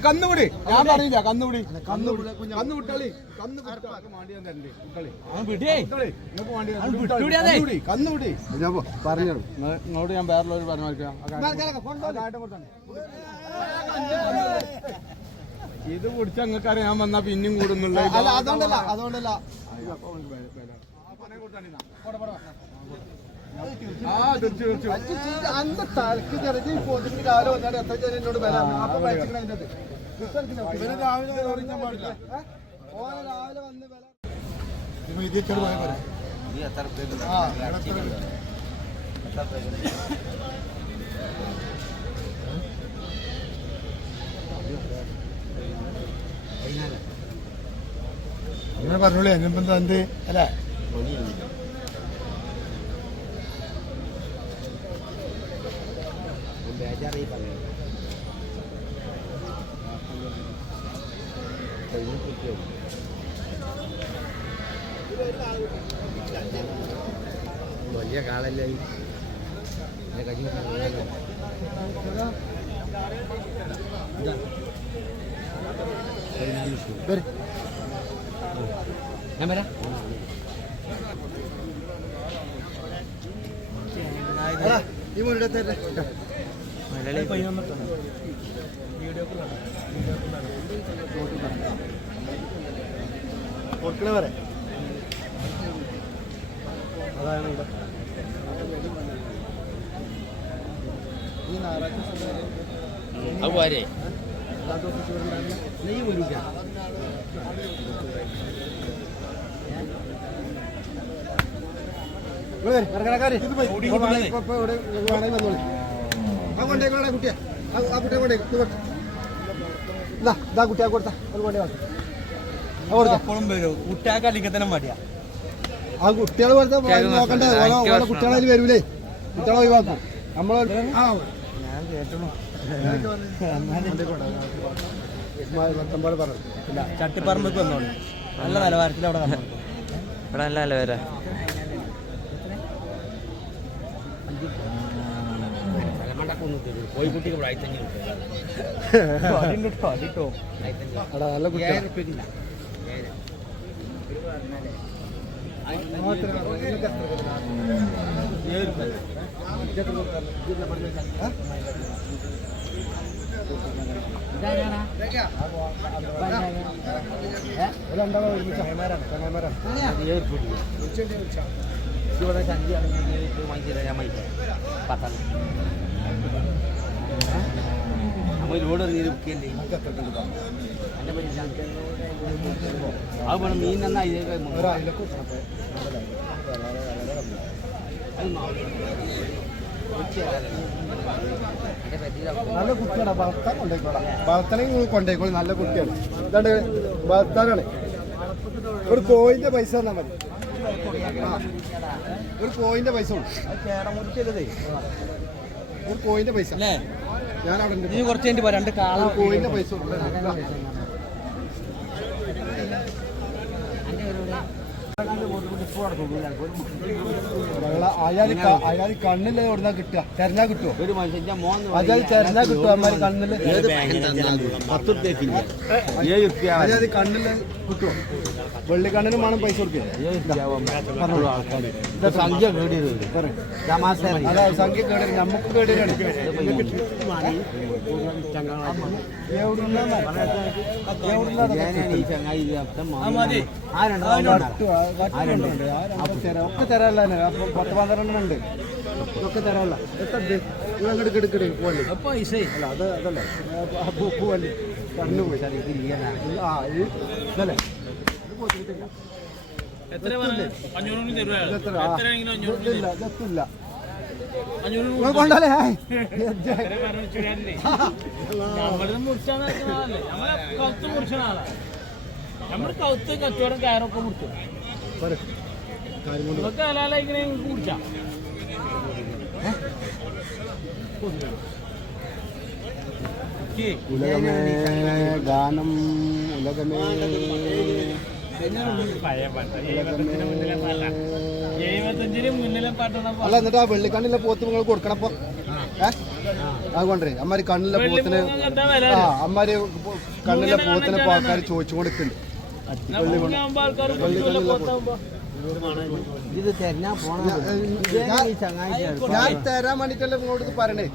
കന്നുകൂടി ഞാൻ പറഞ്ഞില്ല കന്നുകൂടി പറഞ്ഞു നിങ്ങളോട് ഞാൻ വേറെ പറഞ്ഞു ഇത് കുടിച്ച അങ്ങക്കറിയാൻ ഞാൻ വന്നാ പിന്നെയും കൂടുന്നുള്ള അതുകൊണ്ടല്ല അന്ന് തലക്ക് ചെറിയ പോത്തിന് രാവിലെ വന്നാണ് എത്ര ചെറിയ എന്നോട് വരാം അപ്പൊ രാവിലെ വന്ന് അങ്ങനെ പറഞ്ഞോളൂ എന്നെന്താ എന്ത് അല്ലേ വലിയ കാളല്ലേ ഞാൻ വരാം ഈ മുന്നോട്ട് കൊടുക്കണ വരെ അതാണ് ഇവിടെ ഈ ഞായറാഴ്ച നെയ്യ് വരിക കുട്ടിയെ കൊടുത്ത കുട്ടിയാക്കലിക്കത്തന്നെ മടിയാ ആ കുട്ടികൾ നോക്കണ്ടേ കുട്ടികളതിൽ വരൂലേ കുട്ടികളെ ഒഴിവാക്കും നമ്മൾ ഞാൻ കേട്ടണോ പറഞ്ഞു ചട്ടിപ്പറമ്പ് വന്നോളൂ നല്ല നിലവാരത്തിൽ അവിടെ വന്നോളൂ ഇവിടെ നല്ല നിലവാര കോഴിക്കുട്ടിക്ക് നല്ല കുട്ടിയാണ് ലോഡ് നീരുക്കല്ലേ അത് വേണം മീൻ നന്നായി നല്ല കുട്ടിയാണ് വളർത്താൻ കൊണ്ടേക്കോളാം വളർത്തണെങ്കിൽ കൊണ്ടേക്കോളൂ നല്ല കുട്ടിയാണ് ഇതാണ്ട് വളർത്താനാണ് ഒരു കോയിന്റെ പൈസ തന്നാൽ മതി ഒരു കോയിന്റെ പൈസ ഒരു കോയിന്റെ പൈസ ഞാൻ അവിടെ കുറച്ച് കഴിഞ്ഞിട്ട് രണ്ട് കാള കോയിന്റെ പൈസ അയാൾ കണ്ണില് എവിടുന്നാ കിട്ടുക തെരഞ്ഞാ കിട്ടുമോ അയാൾ തെരഞ്ഞാ കിട്ടുമോ അമ്മാര് കണ്ണില് അയാൾ കണ്ണില് കിട്ടുമോ വെള്ളിക്കണ്ണിനും വേണം പൈസ കൊടുക്കുക സംഖ്യ അതെ സംഖ്യ കേട നമുക്ക് കേടാണ് ഒക്കെ തരാല്ല 10-12 ഉണ്ട് ഒക്കെ തരാല്ല എടുക്കടി പോലെ അല്ല അത് അതല്ലേ പോവല്ലേ കണ്ണു പോയി ആ ഇതല്ലേ കൊണ്ടല്ലേ നമ്മള് കൗത്ത് കച്ചവടം കയറൊക്കെ മുറിച്ചു ഇങ്ങനെ കുടിച്ചാ ഗാനം ഉലകമേ അല്ല എന്നിട്ട് ആ വെള്ളിക്കണ്ണിലെ പോത്ത് നിങ്ങൾ കൊടുക്കണപ്പോ അത് കൊണ്ടേ അമ്മാര് കണ്ണിലെ പോത്തിന് ആ അമ്മാര് കണ്ണിലെ പോത്തിനെ ഇപ്പൊ ആൾക്കാർ ചോദിച്ചുകൊണ്ടിരിക്കുന്നുണ്ട്. ഞാൻ തരാൻ വേണ്ടിട്ടല്ലേ ഇങ്ങോട്ട് പറയണേ,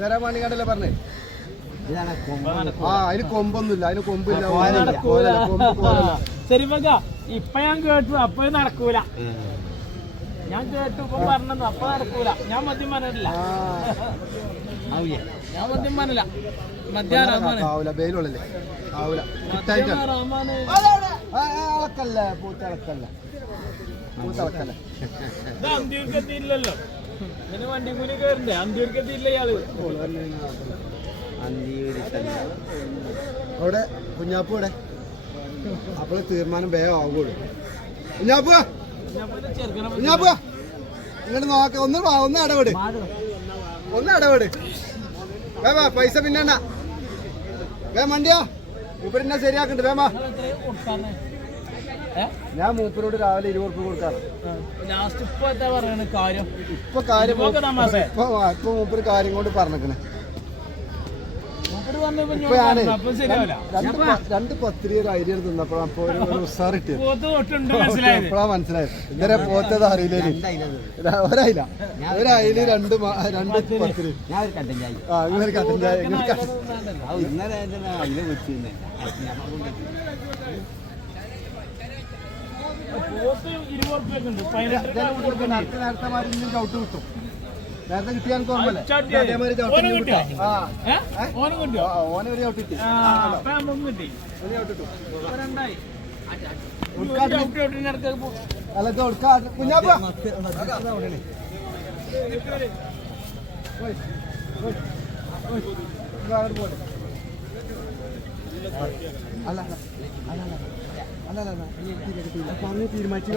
തരാൻ വേണ്ടിക്കണ്ടല്ലേ പറഞ്ഞേ. ആ അതിന് കൊമ്പൊന്നുമില്ല, അതിന് കൊമ്പില്ല. ശരി ഇപ്പൊ ഞാൻ കേട്ടു, അപ്പൊ നടക്കൂല. ഞാൻ കേട്ടു ഇപ്പൊ പറഞ്ഞു, അപ്പൊ നടക്കൂല. ഞാൻ മദ്യം പറഞ്ഞില്ല, ഞാൻ മദ്യം പറഞ്ഞില്ല. ആവൂല, ബെയിലുള്ളല്ലേ ആവൂല. അളക്കല്ലേ പൂത്തിളക്കല്ല, പൂത്തിളക്കല്ല. ഇത് അന്തിയൂർക്കെത്തിയില്ലല്ലോ, ഇങ്ങനെ വണ്ടി കൂലി കയറണ്ടേ? അന്തിയൂർക്കെത്തിയില്ല ഇയാള്. അവിടെ കുഞ്ഞാപ്പു ഇവിടെ അപ്പോൾ തീരുമാനം വേഗം ആവുള്ളൂ. കുഞ്ഞാപ്പു കുഞ്ഞാപ്പു ഇങ്ങോട്ട് നോക്ക, ഒന്ന് ഇടപെട്, ഒന്ന് ഇടപെട്. വേമാ പൈസ പിന്നെണ്ണ വേ മണ്ടിയാ മൂപ്പരെന്നെ ശരിയാക്കണ്ട്. വേമാ ഞാൻ മൂപ്പരോട് രാവിലെ 20 രൂപ കൊടുക്കാറ്. ലാസ്റ്റ് ഇപ്പൊ എന്താ പറയണ കാര്യം? ഇപ്പൊ കാര്യം ഇപ്പൊ മൂപ്പര് കാര്യം കൊണ്ട് പറഞ്ഞേക്കണേ. ഇപ്പൊ ഞാന് 2 പത്തിരി ഒരു ഐഡിയ തിന്നപ്പോ അപ്പൊ ഒരു ഉസാർ കിട്ടിയത് എപ്പോഴാ മനസ്സിലായത്. ഇതുവരെ പോത്തത് അറിയില്ലേ, ഒരയില 2 പത്തിരി. ആ ഇങ്ങനെ കട്ടൻ ചായ നേരത്തെ മാറി ചവിട്ട് കിട്ടും. നേരത്തെ കിട്ടിയ ഓർമ്മല്ലേ, അതേമാതിരി ഓനെ ഒരു ചവിട്ടിട്ട് അല്ല കുഞ്ഞാപ്പ പറഞ്ഞ് തീരുമാനിച്ചു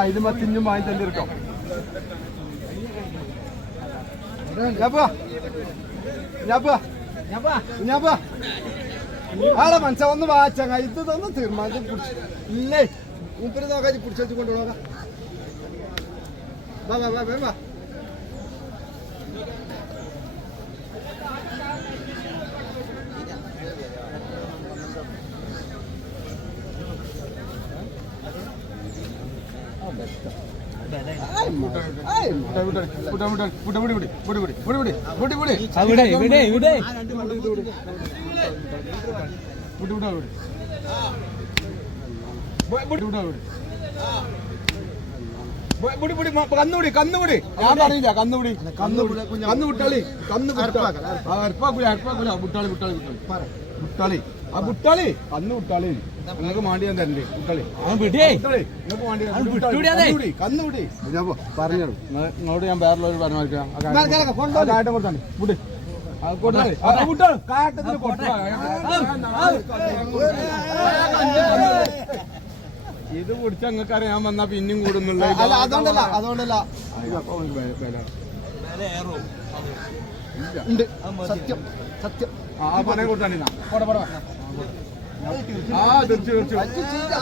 അതിന് മത്തിഞ്ഞും വാങ്ങി തന്നെ ഇരിക്കാം. ആളെ മനസ്സാ ഒന്ന് വാച്ചങ്ങ ഇതൊന്നും തീരുമാനിച്ചു പിടിച്ചു ഇല്ലേ. മൂപ്പര് നോക്കാ പിടിച്ചു വെച്ച് കൊണ്ടുപോകാം. വാ കന്നുകൂടി ഞാൻ പറഞ്ഞില്ല, കന്നു വിട്ടാളി മുട്ടാളി ആ മുട്ടാളി അന്ന് മുട്ടാളി നിങ്ങൾക്ക് മാണ്ടി ഞാൻ തരണ്ടേ. മുട്ടാളി കന്നുകൂടി പറഞ്ഞു നിങ്ങളോട് ഞാൻ വേറെ പറഞ്ഞു ഇത് കുടിച്ച നിങ്ങൾക്ക് അറിയാൻ വന്നാ പിന്നെയും കൂടുന്നുള്ള. അതുകൊണ്ടല്ല ഉണ്ട് സത്യം സത്യം. ആ പണയം കൊടുത്താണ്ടിരുന്ന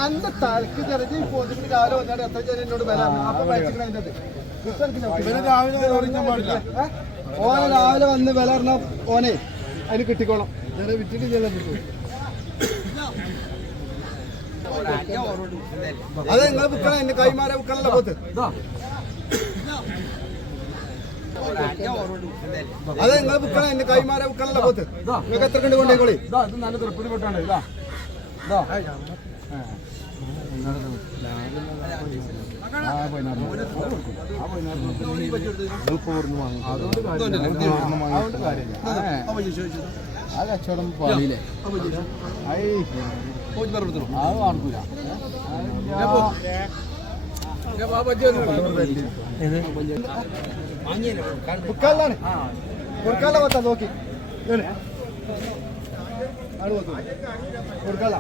അന്റെ തലക്ക് ചെറിയ പോത്തിട്ട് രാവിലെ വന്നാട് എത്ര ചെറിയ എന്നോട് വില ഓനെ രാവിലെ വന്ന് വില പറഞ്ഞ ഓനെ അതിന് കിട്ടിക്കോണം. ഞാൻ വിറ്റിട്ട് ചെല്ലാൻ കിട്ടും. അത് നിങ്ങൾ വിൽക്കണം, എന്റെ കൈമാരെ വിൽക്കണല്ലോ പോത്ത്. അത് നിങ്ങൾ വിൽക്കണം, എന്റെ കൈമാരെ വിൽക്കണല്ലോ പോത്ത്. നിങ്ങൾക്ക് എത്ര കണ്ട് കൊണ്ടേക്കോളി. നല്ല തൃപ്തി പെട്ടാണ്. അതുകൊണ്ട് കാര്യമില്ല, ആ കച്ചവടം പണിയില്ലേ അത് കാണിക്കൂല. കൊടുക്കാനുള്ള പത്താ നോക്കി കൊടുക്കാല.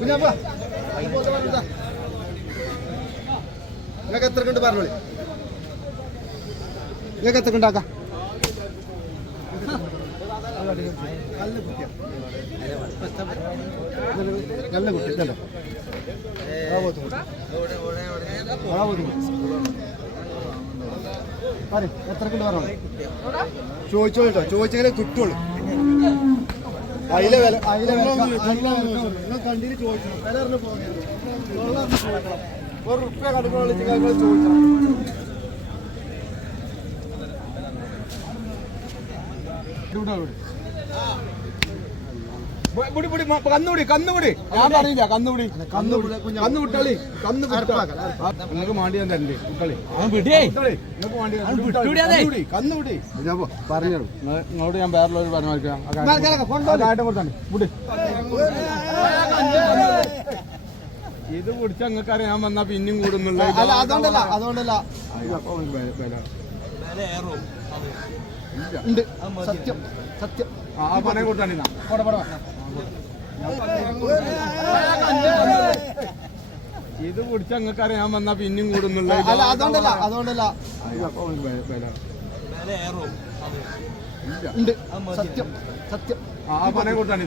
കുഞ്ഞാപ്പ നിങ്ങൾക്ക് എത്ര കണ്ട് പറഞ്ഞോളി, നിങ്ങൾക്ക് എത്ര കണ്ടാക്കാം. നല്ല കുട്ടി ഇതല്ലേ എത്രക്കുണ്ട് പറഞ്ഞോ ചോദിച്ചോട്ടോ ചോദിച്ചെങ്കിലേ കിട്ടുള്ളൂ അതിലെ വില കണ്ടിന് ചോദിച്ചു വില പറഞ്ഞു പോകുന്നത് ഒരു റുപ്യ കടുക്കുള്ള ചോദിച്ചു കന്നുപിടി ഞാൻ പറഞ്ഞില്ല കന്നുവിട്ടാളി നിങ്ങൾക്ക് മാണ്ടി ഞാൻ തരണ്ടേ കുട്ടളി കന്നുപിടി പറഞ്ഞു നിങ്ങളോട് ഞാൻ വേറെ പരമായിരിക്കാം ഇത് പിടിച്ച നിങ്ങൾക്ക് അറിയാൻ വന്നാ പിന്നെയും കൂടുന്നുള്ള അതുകൊണ്ടല്ല ഉണ്ട് സത്യം സത്യം ആ പണയം കൊടുത്താൽ ഇത് പിടിച്ച നിങ്ങൾക്ക് അറിയാൻ വന്നാ പിന്നെയും കൂടുന്നുള്ള അതുകൊണ്ടല്ല ഉണ്ട് സത്യം സത്യം ആ പണയം കൊടുത്താൽ